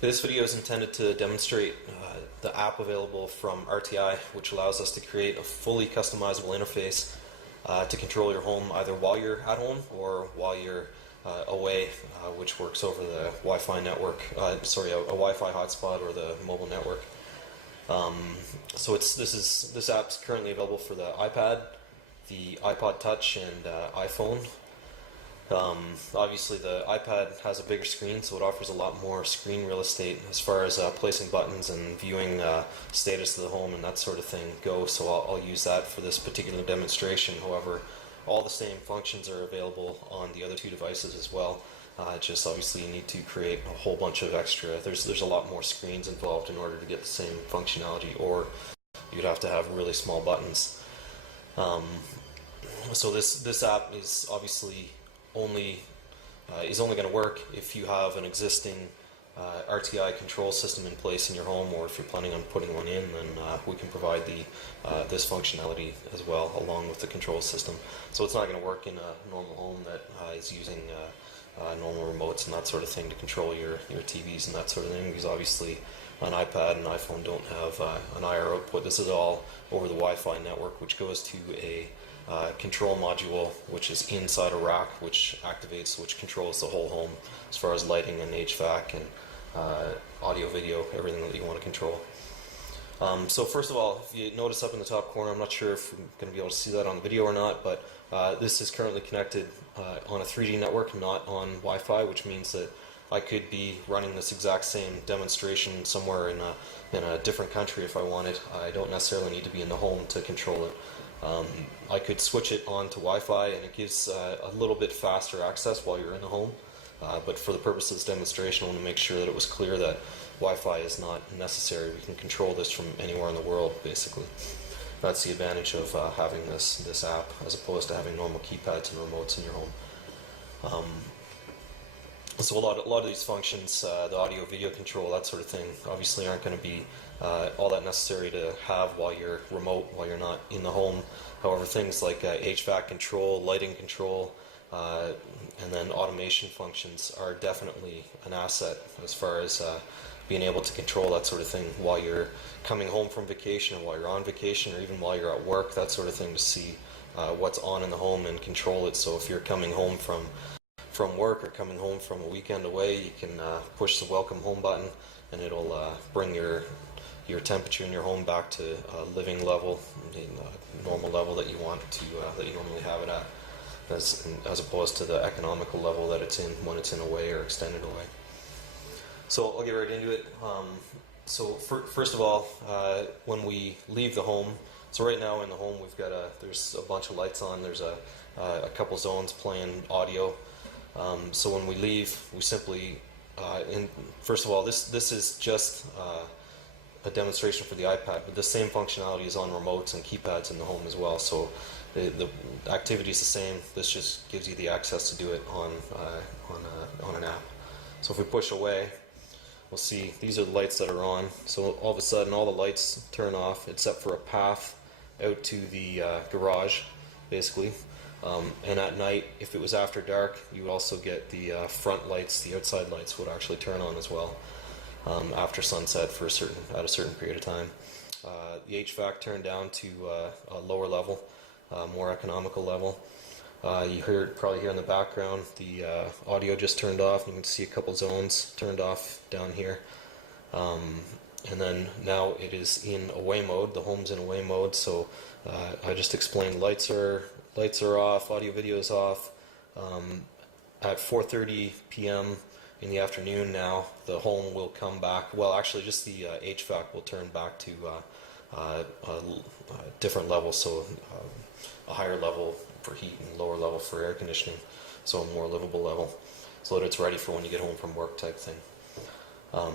This video is intended to demonstrate the app available from RTI, which allows us to create a fully customizable interface to control your home either while you're at home or while you're away, which works over the Wi-Fi network, a Wi-Fi hotspot or the mobile network. So this app's currently available for the iPad, the iPod Touch, and iPhone. Obviously the iPad has a bigger screen, so it offers a lot more screen real estate as far as placing buttons and viewing status of the home and that sort of thing go, so I'll use that for this particular demonstration. However, all the same functions are available on the other two devices as well. Just obviously you need to create a whole bunch of extra, there's a lot more screens involved in order to get the same functionality, or you'd have to have really small buttons. So this app is obviously only going to work if you have an existing RTI control system in place in your home, or if you're planning on putting one in, then we can provide this functionality as well along with the control system. So it's not going to work in a normal home that is using normal remotes and that sort of thing to control your TVs and that sort of thing, because obviously an iPad and iPhone don't have an IR output. This is all over the Wi-Fi network, which goes to a control module which is inside a rack, which controls the whole home as far as lighting and HVAC and audio, video, everything that you want to control. So first of all, if you notice up in the top corner, I'm not sure if I'm going to be able to see that on the video or not, but this is currently connected on a 3G network, not on Wi-Fi, which means that I could be running this exact same demonstration somewhere in a different country if I wanted. I don't necessarily need to be in the home to control it. I could switch it on to Wi-Fi, and it gives a little bit faster access while you're in the home, but for the purpose of this demonstration I want to make sure that it was clear that Wi-Fi is not necessary. We can control this from anywhere in the world, basically. That's the advantage of having this app as opposed to having normal keypads and remotes in your home. So a lot of these functions, the audio, video control, that sort of thing, obviously aren't going to be all that necessary to have while you're remote, while you're not in the home. However, things like HVAC control, lighting control, and then automation functions are definitely an asset as far as being able to control that sort of thing while you're coming home from vacation, or while you're on vacation, or even while you're at work, that sort of thing, to see what's on in the home and control it. So if you're coming home from work or coming home from a weekend away, you can push the welcome home button, and it'll bring your temperature in your home back to a living level, normal level that you want to that you normally have it at, as opposed to the economical level that it's in when it's in away or extended away. So I'll get right into it. So first of all, when we leave the home, so right now in the home we've got there's a bunch of lights on. There's a couple zones playing audio. So when we leave, we simply, first of all, this is just a demonstration for the iPad, but the same functionality is on remotes and keypads in the home as well. So the activity is the same. This just gives you the access to do it on an app. So if we push away, we'll see these are the lights that are on. So all of a sudden, all the lights turn off except for a path out to the garage, basically. And at night, if it was after dark, you would also get the front lights, the outside lights would actually turn on as well after sunset for at a certain period of time. The HVAC turned down to a lower level, more economical level. You probably hear in the background the audio just turned off. You can see a couple zones turned off down here. And then now it is in away mode. The home's in away mode. So I just explained lights are off, audio video is off. At 4:30 p.m. in the afternoon now, the home will come back. Well, actually, just the HVAC will turn back to a different level, so a higher level for heat and lower level for air conditioning, so a more livable level, so that it's ready for when you get home from work type thing.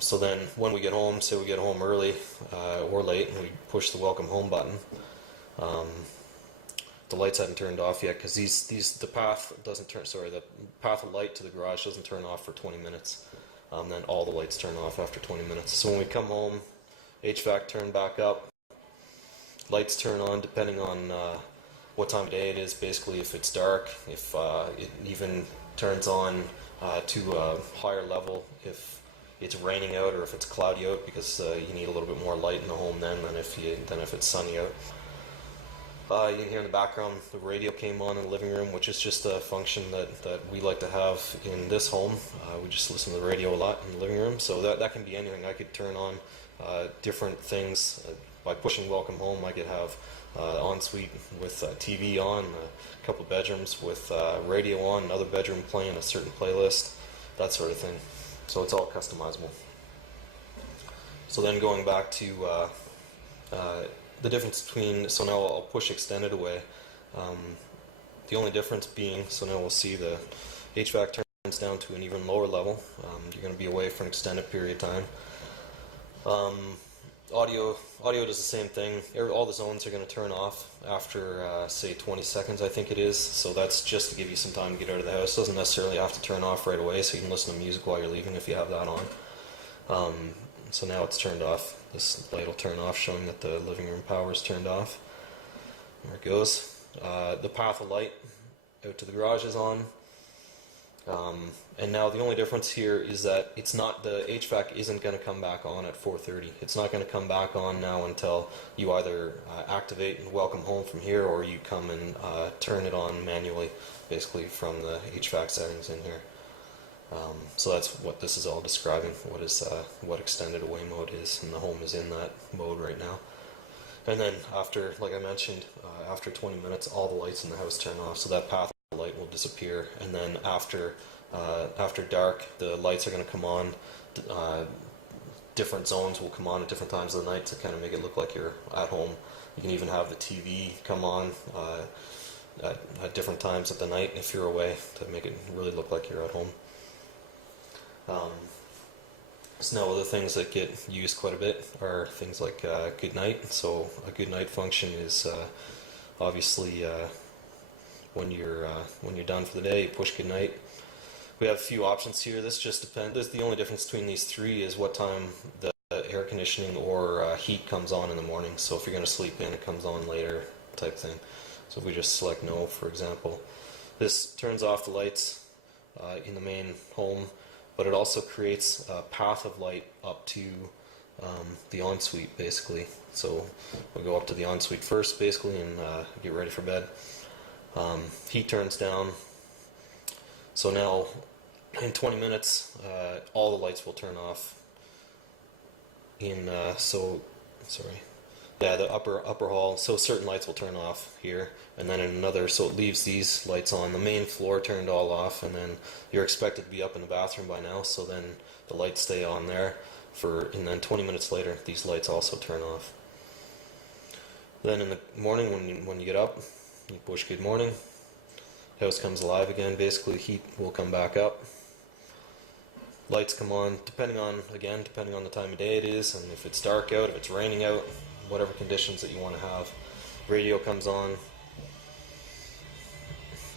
So then when we get home, say we get home early or late, and we push the welcome home button, the lights hadn't turned off yet, because the path doesn't turn. Sorry, the path of light to the garage doesn't turn off for 20 minutes. Then all the lights turn off after 20 minutes. So when we come home, HVAC turn back up, lights turn on depending on what time of day it is. Basically, if it's dark, if it even turns on to a higher level if it's raining out or if it's cloudy out, because you need a little bit more light in the home then than if it's sunny out. You can hear in the background the radio came on in the living room, which is just a function that we like to have in this home. We just listen to the radio a lot in the living room, so that can be anything. I could turn on different things. By pushing welcome home, I could have ensuite with TV on, a couple of bedrooms with radio on, another bedroom playing a certain playlist, that sort of thing. So it's all customizable. So then going back to the difference between, so now I'll push extended away. The only difference being, so now we'll see the HVAC turns down to an even lower level. You're going to be away for an extended period of time. Audio does the same thing. All the zones are going to turn off after say 20 seconds, I think it is. So that's just to give you some time to get out of the house. Doesn't necessarily have to turn off right away, so you can listen to music while you're leaving if you have that on. So now it's turned off. This light will turn off, showing that the living room power is turned off. There it goes. The path of light out to the garage is on. And now the only difference here is that it's not, the HVAC isn't going to come back on at 4:30. It's not going to come back on now until you either activate and welcome home from here, or you come and turn it on manually, basically from the HVAC settings in here. So that's what this is all describing, what extended away mode is, and the home is in that mode right now. And then after, like I mentioned, after 20 minutes, all the lights in the house turn off, so that path of light will disappear. And then after dark, the lights are going to come on. Different zones will come on at different times of the night to kind of make it look like you're at home. You can even have the TV come on at different times of the night if you're away, to make it really look like you're at home. So now other things that get used quite a bit are things like good night. So a good night function is obviously when you're done for the day, you push good night. We have a few options here. This just depends. The only difference between these three is what time the air conditioning or heat comes on in the morning. So if you're going to sleep in, it comes on later, type thing. So if we just select no, for example, this turns off the lights in the main home, but it also creates a path of light up to the ensuite, basically. So we'll go up to the ensuite first, basically, and get ready for bed. Heat turns down. So now, in 20 minutes, all the lights will turn off. The upper hall. So certain lights will turn off here, and then in another, so it leaves these lights on. The main floor turned all off, and then you're expected to be up in the bathroom by now. So then the lights stay on there and then 20 minutes later, these lights also turn off. Then in the morning, when you get up, you push good morning. House comes alive again. Basically, heat will come back up. Lights come on, depending on the time of day it is, and if it's dark out, if it's raining out, whatever conditions that you want to have. Radio comes on,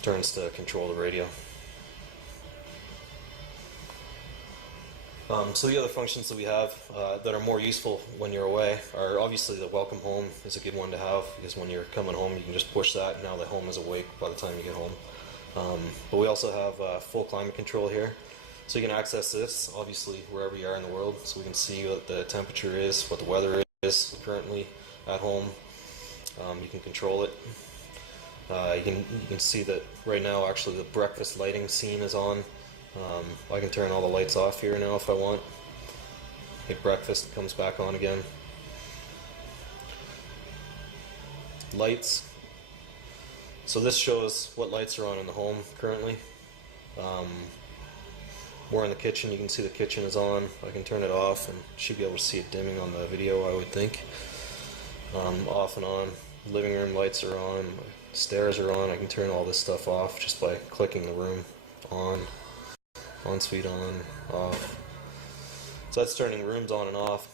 turns to control the radio. So the other functions that we have that are more useful when you're away are obviously the welcome home is a good one to have, because when you're coming home you can just push that and now the home is awake by the time you get home. But we also have full climate control here. So you can access this obviously wherever you are in the world, so we can see what the temperature is, what the weather is currently at home. You can control it. You can see that right now actually the breakfast lighting scene is on. I can turn all the lights off here now if I want. Like breakfast comes back on again. Lights. So this shows what lights are on in the home currently. We're in the kitchen. You can see the kitchen is on. I can turn it off and should be able to see it dimming on the video, I would think. Off and on. Living room lights are on. Stairs are on. I can turn all this stuff off just by clicking the room on. Ensuite on, off. So that's turning rooms on and off.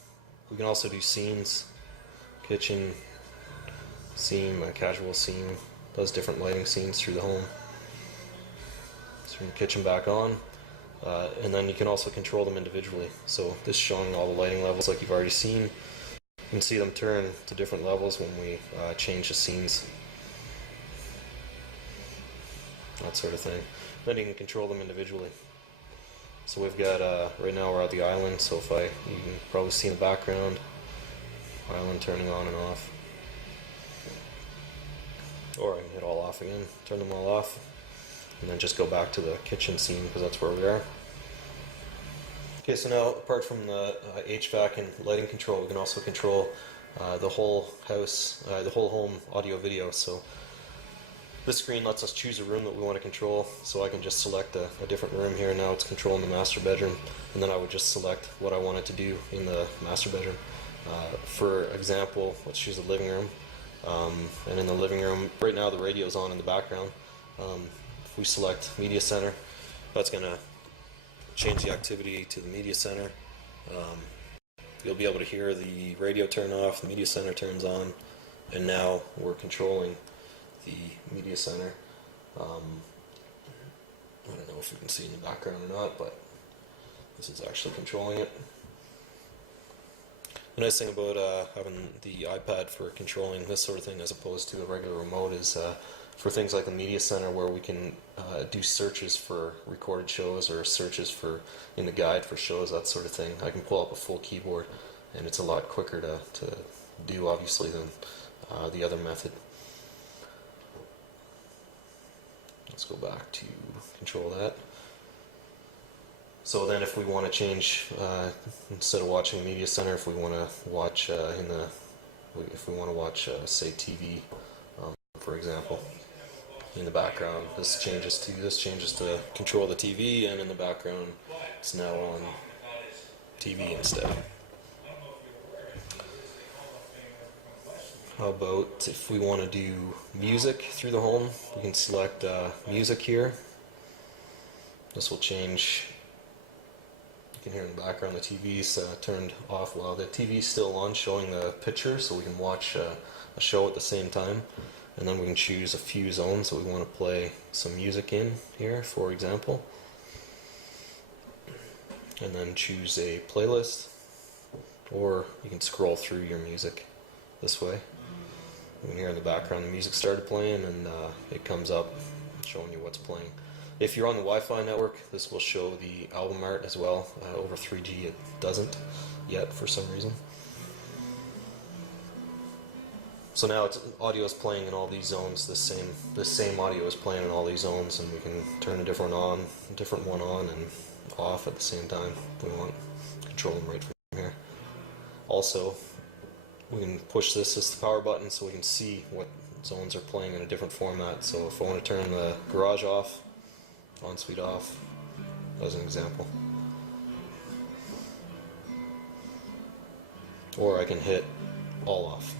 We can also do scenes. Kitchen scene, a casual scene. Does different lighting scenes through the home. So turn the kitchen back on. And then you can also control them individually. So this is showing all the lighting levels like you've already seen. You can see them turn to different levels when we change the scenes. That sort of thing. Then you can control them individually. So we've got, right now we're at the island, so you can probably see in the background, island turning on and off. Or I can hit all off again, turn them all off, and then just go back to the kitchen scene because that's where we are. Okay, so now apart from the HVAC and lighting control, we can also control the whole house, the whole home audio video. So this screen lets us choose a room that we want to control. So I can just select a different room here. Now it's controlling the master bedroom, and then I would just select what I wanted to do in the master bedroom. For example, let's choose the living room. And in the living room, right now the radio's on in the background. If we select media center, that's going to change the activity to the media center. You'll be able to hear the radio turn off, the media center turns on, and now we're controlling the media center. I don't know if you can see in the background or not, but this is actually controlling it. The nice thing about having the iPad for controlling this sort of thing as opposed to a regular remote is for things like the media center, where we can do searches for recorded shows or searches for in the guide for shows, that sort of thing. I can pull up a full keyboard, and it's a lot quicker to do, obviously, than the other method. Let's go back to control that. So then if we want to change, instead of watching media center, if we want to watch say TV, for example, in the background, this changes to control the TV, and in the background it's now on TV instead. How about if we want to do music through the home, we can select music here. This will change. You can hear in the background the TV's turned off while the TV's still on, showing the picture, so we can watch a show at the same time. And then we can choose a few zones that we want to play some music in here, for example. And then choose a playlist, or you can scroll through your music this way. You can hear in the background the music started playing, and it comes up showing you what's playing. If you're on the Wi-Fi network, this will show the album art as well. Over 3G it doesn't yet for some reason. So now audio is playing in all these zones. The same audio is playing in all these zones, and we can turn a different one on and off at the same time if we want. Control them right from here. Also, we can push this as the power button so we can see what zones are playing in a different format. So if I want to turn the garage off, ensuite off, as an example. Or I can hit all off.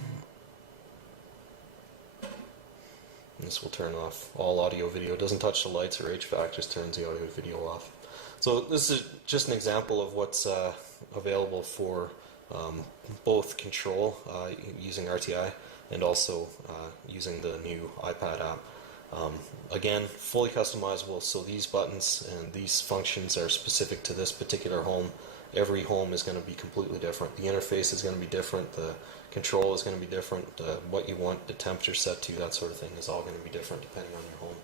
And this will turn off all audio video. It doesn't touch the lights or HVAC, just turns the audio video off. So this is just an example of what's available for both control using RTI and also using the new iPad app. Again, fully customizable, so these buttons and these functions are specific to this particular home. Every home is going to be completely different. The interface is going to be different, the control is going to be different, what you want the temperature set to, that sort of thing is all going to be different depending on your home.